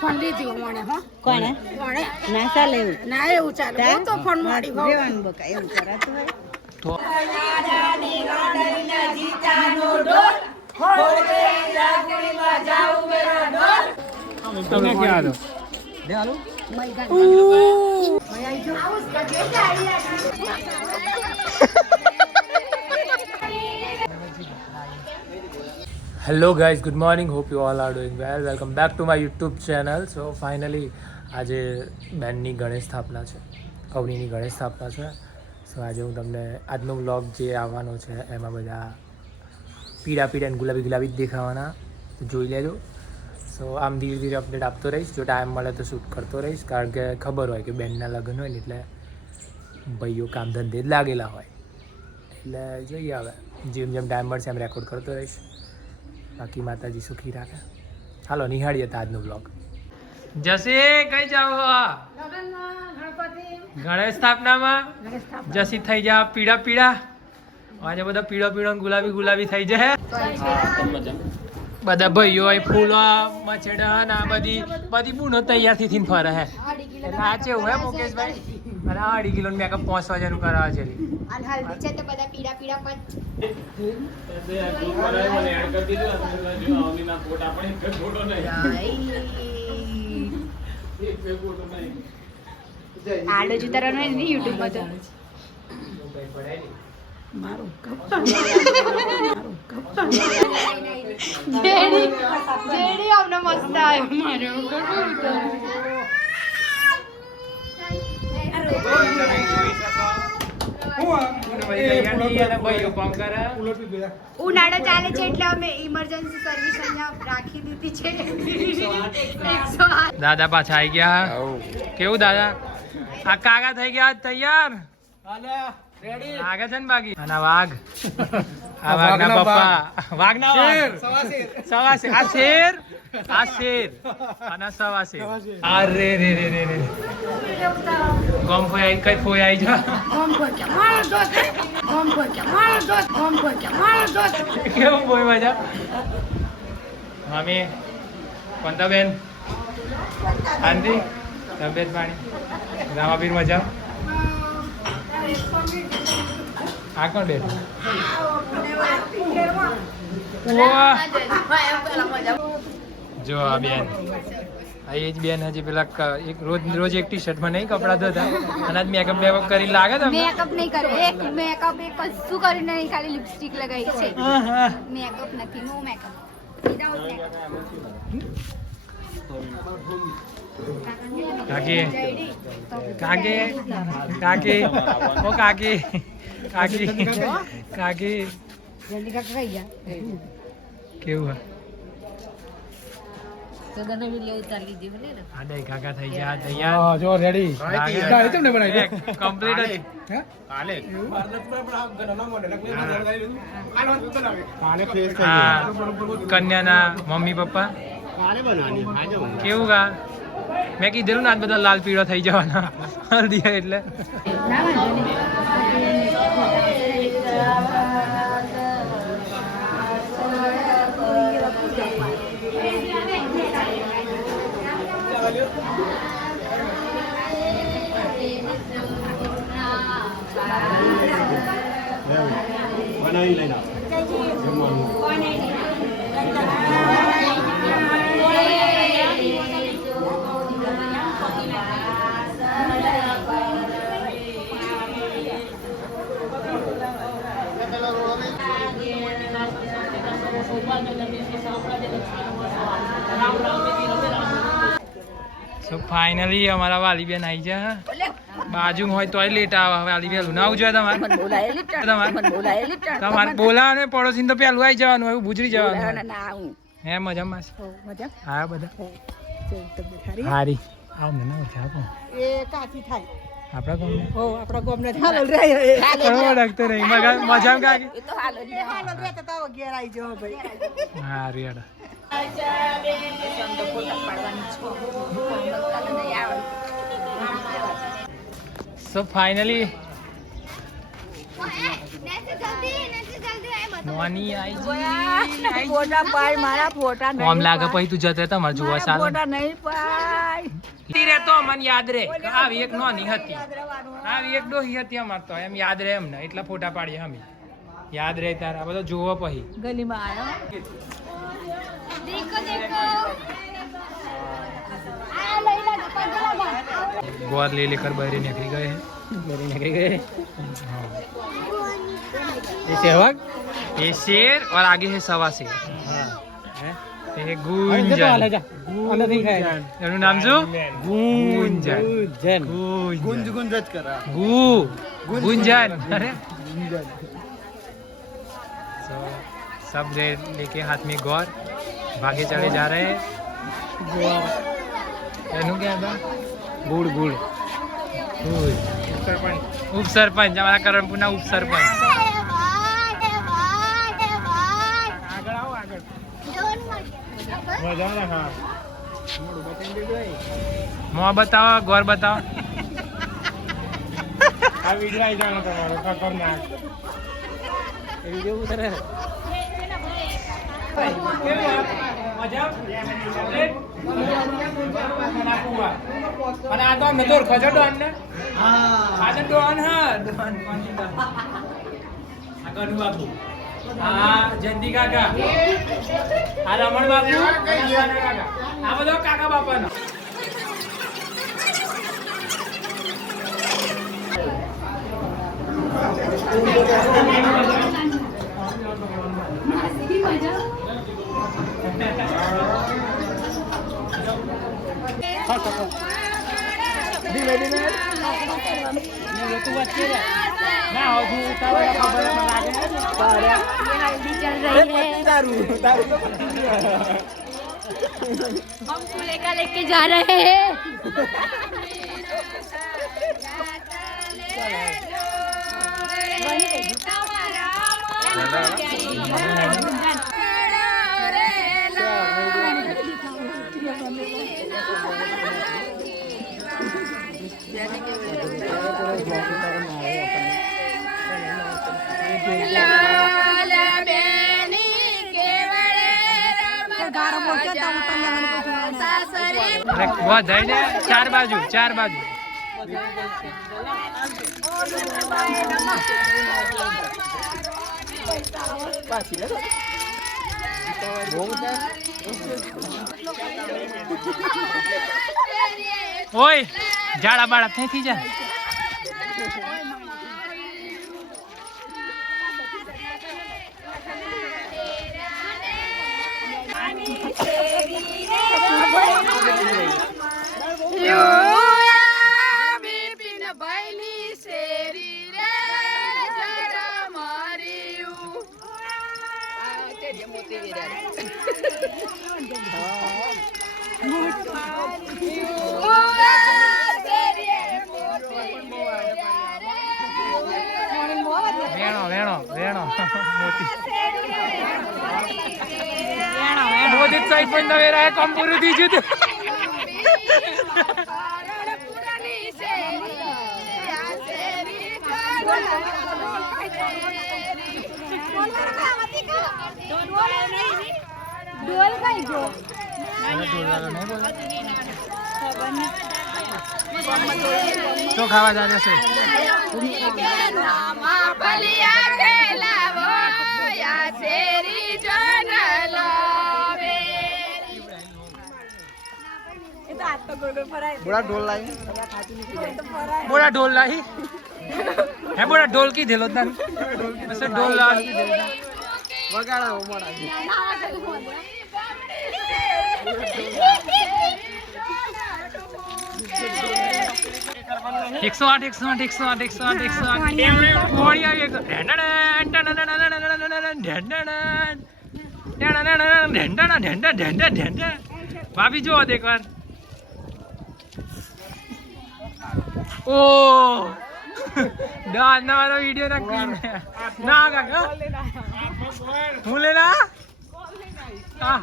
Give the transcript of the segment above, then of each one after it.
Phone લીધી મને હો કોણે કોણે ના ચાલે એવું ના એવું ચાલે હું તો ફોન માડી હો રેવાનું બકા એવું કરાતું હોય તો તમે ક્યાં આલો દે આલો hello guys, good morning. Hope you all are doing well. Welcome back to my YouTube channel. So finally આજે બેનની ગણેશ સ્થાપના છે, કવનીની ગણેશ સ્થાપના છે. સો આજે હું તમને આજનો વ્લોગ જે આવવાનો છે એમાં બધા પીળા પીળા અને ગુલાબી ગુલાબી જ દેખાવાના, તો જોઈ લેજો. સો આમ ધીરે ધીરે અપડેટ આપતો રહીશ, જો ટાઈમ મળે તો શૂટ કરતો રહીશ, કારણ કે ખબર હોય કે બેનના લગ્ન હોય ને એટલે ભાઈઓ કામ ધંધે જ લાગેલા હોય, એટલે જોઈએ હવે જેમ જેમ ટાઈમ મળશે એમ રેકોર્ડ કરતો રહીશ. બાકી માતાજી સુખી રાખે. હાલો નિહાળીએ આજનો બ્લોગ. જસી કઈ જાવ ગણેશ સ્થાપનામાં? જસી થઈ જા પીળા પીળા, આજે બધા પીળો પીળો ગુલાબી ગુલાબી થઈ જાય. બધા ભાઈઓ ફૂલો મચેડા ના બધી બધી બૂનો તૈયાર થી ફરે હે. આ કેવું હે મુકેશભાઈ? અને 2.5 કિલો મેકઅપ 5,000 નું કરાવે છે. અને હલ્દી છે તો બધા પીળા પીળા પણ આડો જ ઉતારવાનો ને YouTube માં તો મારું કપ્પા જેડી અમને મસ્ત આવ્યો મારો ઉનાળો ચાલે છે એટલે અમે ઇમરજન્સી સર્વિસ અહીંયા રાખી દીધી છે. દાદા પાછા આવી ગયા. કેવું દાદા? આ કાકા થઈ ગયા તૈયાર? આગળ છે ને બાકી? અને વાઘ, આ વાઘના પપ્પા, વાઘના સવા શેર, આ શેર, આ શેર અને સવા શેર. અરે રે રે રે રે ગમ ફોઈ કઈ ફોઈ આવી જા. કેવું ફોઈ મજા? મમ્મી કોંતાબેન આંટી તબિયત પાણી? રામાપીર મજા? આ કોણ બેન? જો આ બેન, આ એ જ બેન હજી પેલા એક રોજ એક ટી શર્ટમાં નહીં કપડા ધોતા અને આજ મેકઅપ બેકઅપ કરીને લાગે તમને? મેકઅપ નહીં કર્યો, એક મેકઅપ એક કશું કરીને નહીં, ખાલી લિપસ્ટિક લગાવી છે. મેકઅપ નથી, નો મેકઅપ, વિધાઉટ મેકઅપ. કાકી કાકી કાકી ઓ કાકી કાકી કાકી જલ્દી કાકા ખાઈ જા. કેવું તો તને વિડિયો ઉતાર લીધી મને ને આ દઈ કાકા થઈ ગયા તૈયાર. જો રેડી ગાડી તમને બનાવી કમ્પ્લીટ જ હે હાલે કન્યાના મમ્મી પપ્પા કેવું ગા? મેં કીધેલું ને આજ બધા લાલ પીળો થઈ જવાના હલ્દી એટલે. બનાવી લેના સો ફાઇનલી અમારા વાલી બેન આવી જાય. બાજુ હોય તોય લેટ આવે. હવે વાલી બેન ના આવજો તમારે તમારે બોલાવે પડોશી તો પેલું આવી જવાનું હોય, ભૂજરી જવાનું. હે મજામાં? હા બધા હારી. આવ મને ઓછા આપો એ કાચી થાય આપણા ગામને. હો આપણા ગામને હાલો રે કણો લાગતો નહીં મજા કાકી. એ તો હાલો રે હાલો રે તો તાવ ઘેર આવી જો ભાઈ. હા રેડા સો ફાઇનલી મોની આઈ ફોટા પાય મારા ફોટા નહીં ઓમ લાગે પછી તું જતો તમારે જોવા મારા ચાલે ફોટા નહીં પાય તીરે તો મને યાદ રહે કે આવી એક નોની હતી આવી એક ડોહી હતી અમાર તો એમ યાદ રહે એમને એટલા ફોટા પાડીએ અમે યાદ રહે તારા બધો જોવો પછી ગલીમાં આવ્યો देखो देखो आ लैला पकड़ा गोद ले लेकर बहरे निकल गए हाँ। ये शेर और आगे है सवा शेर ये गुंजन એનું નામ શું ગુંજન गुंजन अरे सब लेके हाथ में गौर भागे चले जा रहे हैं क्या था गुड़ गुड़ उप सरपंच हमारा करमपुर उप सरपंच मोह बताओ गौर बताओ અને આ તો અમે તો ખજો ડોન ને આ તો ડોન હા ડોન આ કનુ બાપુ આ જયંતી કાકા આ રમણ બાપુ કાકા આ બધો કાકા બાપાનો हम फूलेका लेके जा रहे हैं बहुत धैर्य चार बाजू ओए जाड़ा बाड़ा थी जा વેણો મોદી સાઈડ પણ નવેરા કામ પૂરું થઈ ગયું डोल गई जो तो खावा जा रहे बोरा ढोल लाई है बोरा ढोल की दिलो तन बस ढोल ला वगाड़ा हो मोड़ा 108 भाभी जो देख बार ओ ना वाला वीडियो ना क्लीन है ना काका હું લેના હા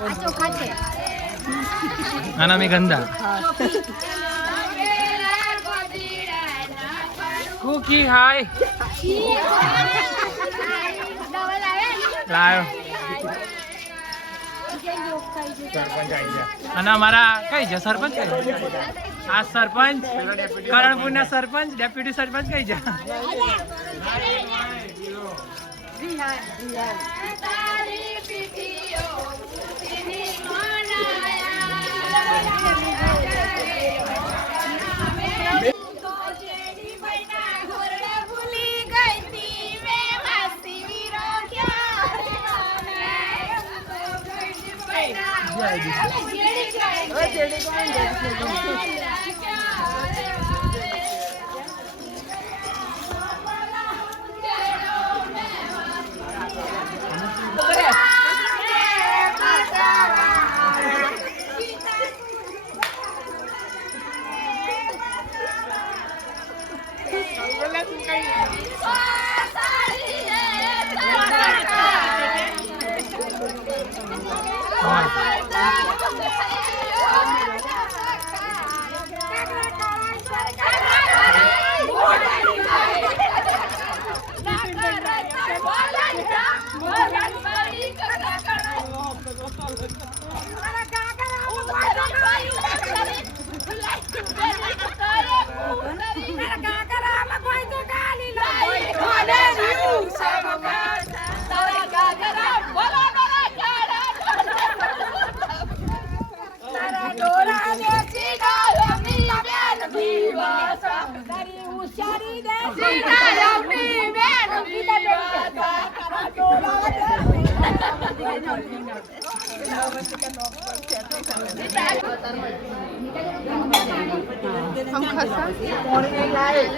આ ચોખા છે. આના મેં ગંદા કુકી હાય લાયો અને અમારા કઈ છે સરપંચ કઈ આ સરપંચ કરણપુરના સરપંચ ડેપ્યુટી સરપંચ કઈ છે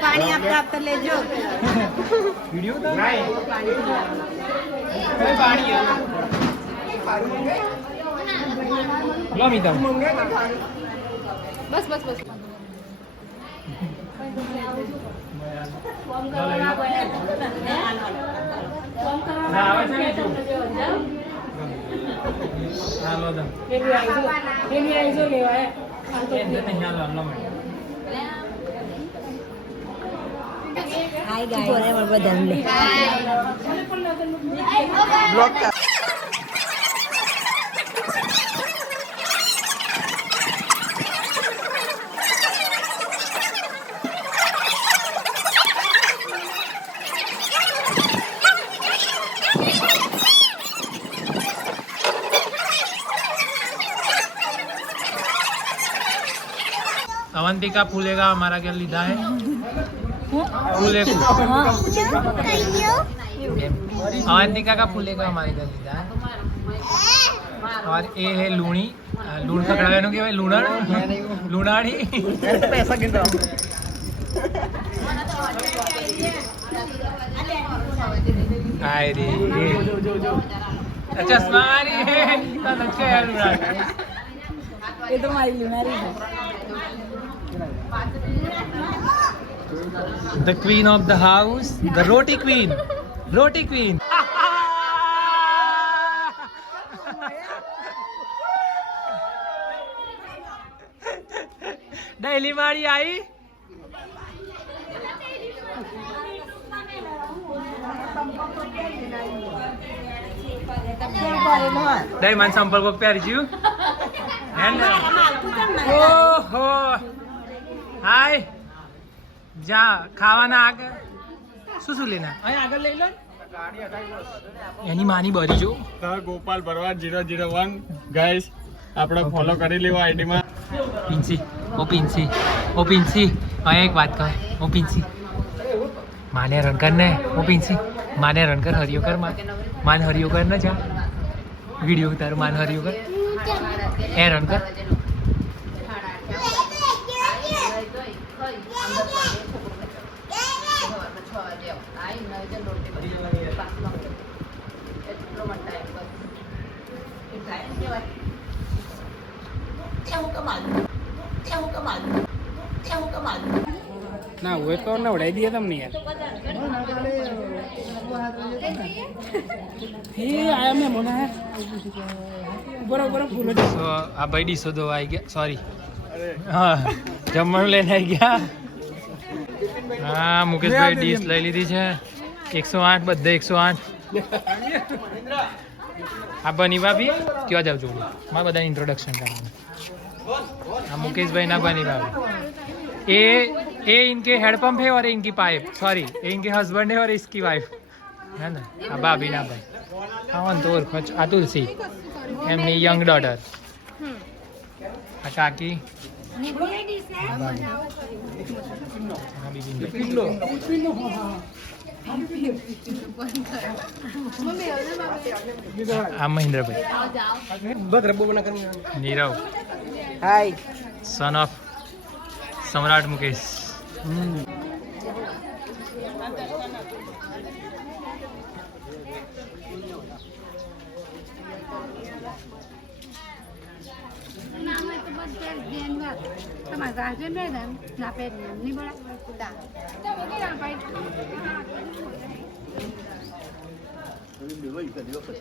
પાણી આપતા આપતા લેજો લો મીતા બસ બસ બસ अवंतिका फूलेगा हमारा क्या लीधा है फूलेगा अवंतिका का फूलेगा हमारे घर लीधा है और ये है लूणी लूण खकड़ा के भाई लूणड़ लूणाड़ी पैसा गिन रहा आए रे चश्मा अच्छा है लूणाड़ ये तो हमारी लुनारी है The queen of the house, the roti queen, roti queen. Daily मारी आई. Dai man sampal ko प्यारी जी. ઓહો હાય જા ખાવાના આગળ શું શું લેના અહીં આગળ લઈ લો એની માની બરી જો ગોપાલ ભરવાડ 001 ગાઈસ આપણે ફોલો કરી લેવો આઈડી માં પિંસી ઓ પિંસી અહીં એક વાત કહે ઓ પિંસી માને રણકર ને ઓ પિંસી માને રણકર હરિયો કર માન હરિયો કર ને જા વિડીયો તારું માન હરિયો કર એ રણકર ના હવે તો નવડાવી દઈએ તમને યાર So, આ ભાઈ ડીશો ધોવા આવી ગયા, સોરી હા જમવાનું લઈને આવી ગયા. હા મુકેશભાઈ ડીશ લઈ લીધી છે 108 બધે 108. આ બની ભાભી ક્યાં જાવ છું મારે બધાને ઇન્ટ્રોડક્શન કરવાનું. આ मुकेशભાई ना बनी भाभी ये इनके हेडपम्प है और इनकी पाइप सॉरी ये इनके हस्बैंड है और इसकी वाइफ है ना. આ ભાભી ના ભાઈ હા તો ઓળખો આ તુલસી એમની યંગ ડોટર. આ કાકી આ મહેન્દ્રભાઈ નીરવ હાય son of सम्राट मुकेश.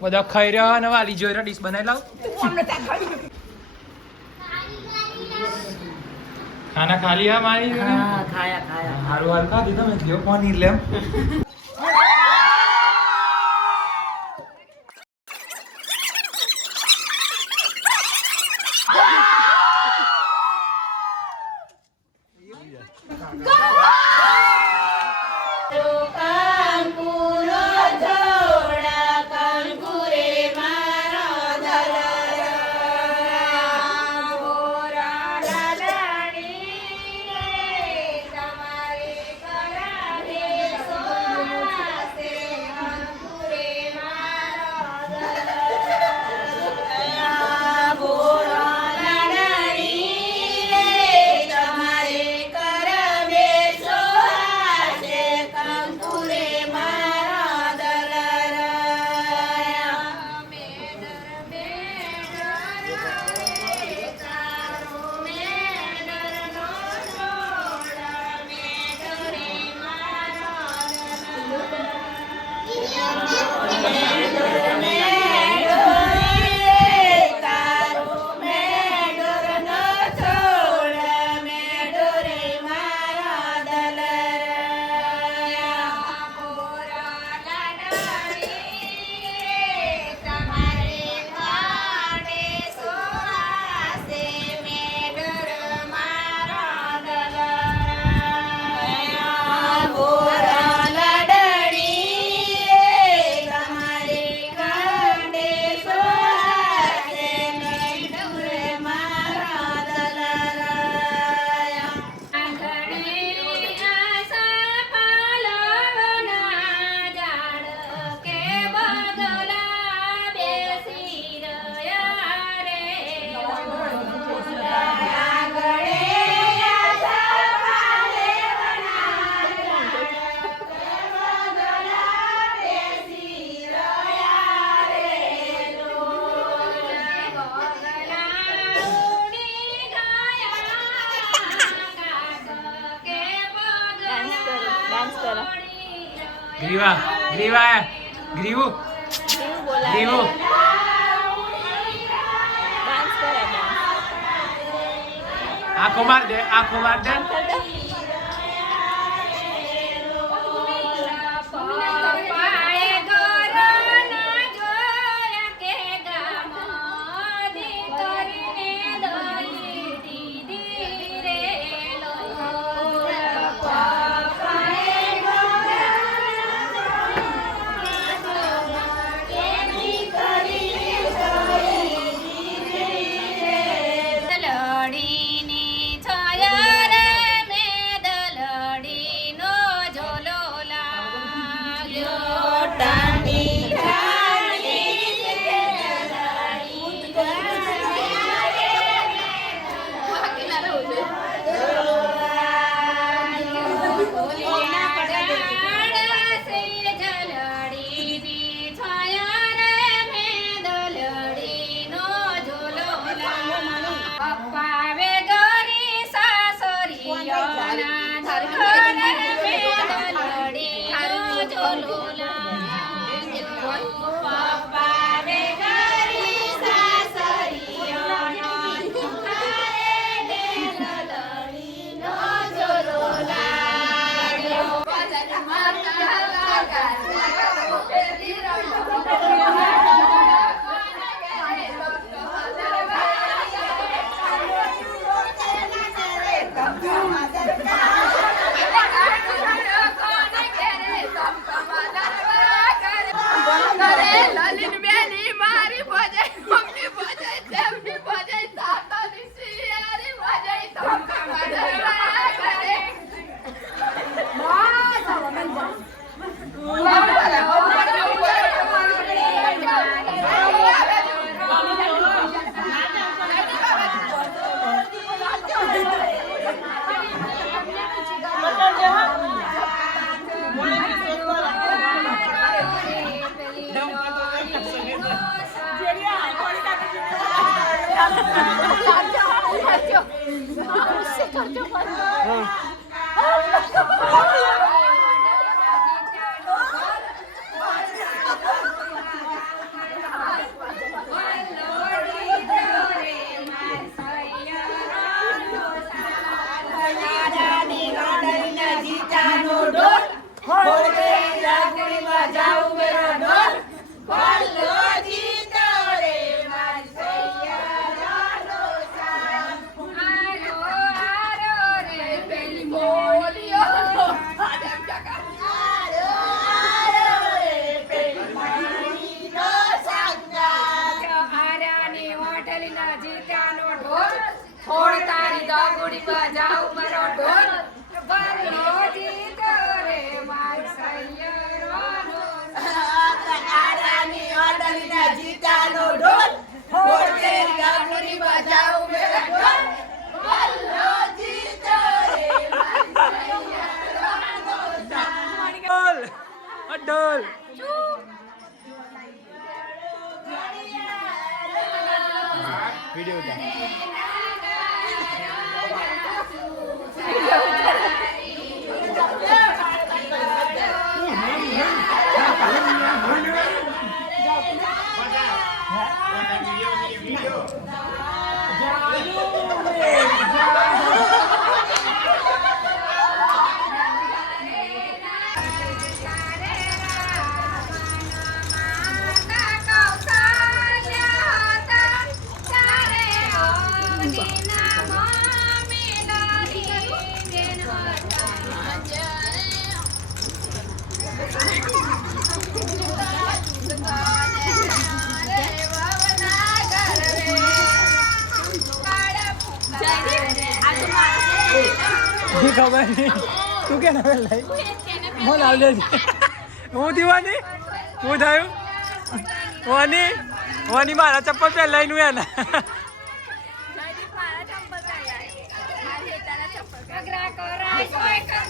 બધા ખાઈ રહ્યા ને વાલી જોઈ રહ્યા ડીશ બનાવી લાવ. खाना खा लिया हमारी ખાયા हारू हारू खा दीदा मैं लियो पनीर ले ग्रीवा ग्रीवा है ग्रीवू ग्रीवू आंखों मार दे आंखों मार दे. લડીની છાયા રે ફોડ તારી દાગુડી બજાવ મારો ઢોલ બલ્લો જીતો રે માર સૈયરવાનો આરાની ઓડલીના જીતાનો ઢોલ ફોડ તેરી ગાગુડી બજાવ મેરા ઢોલ બલ્લો જીતો રે માર સૈયરવાનો ઢોલ ઢોલ વિડિયો ઉતાર ખબર નહીં તું કે ના લઈ હું લાવ લેજે હું દીવાની હું થયું વાની મારા ચપ્પલ પહેર લઈને હું એના કરા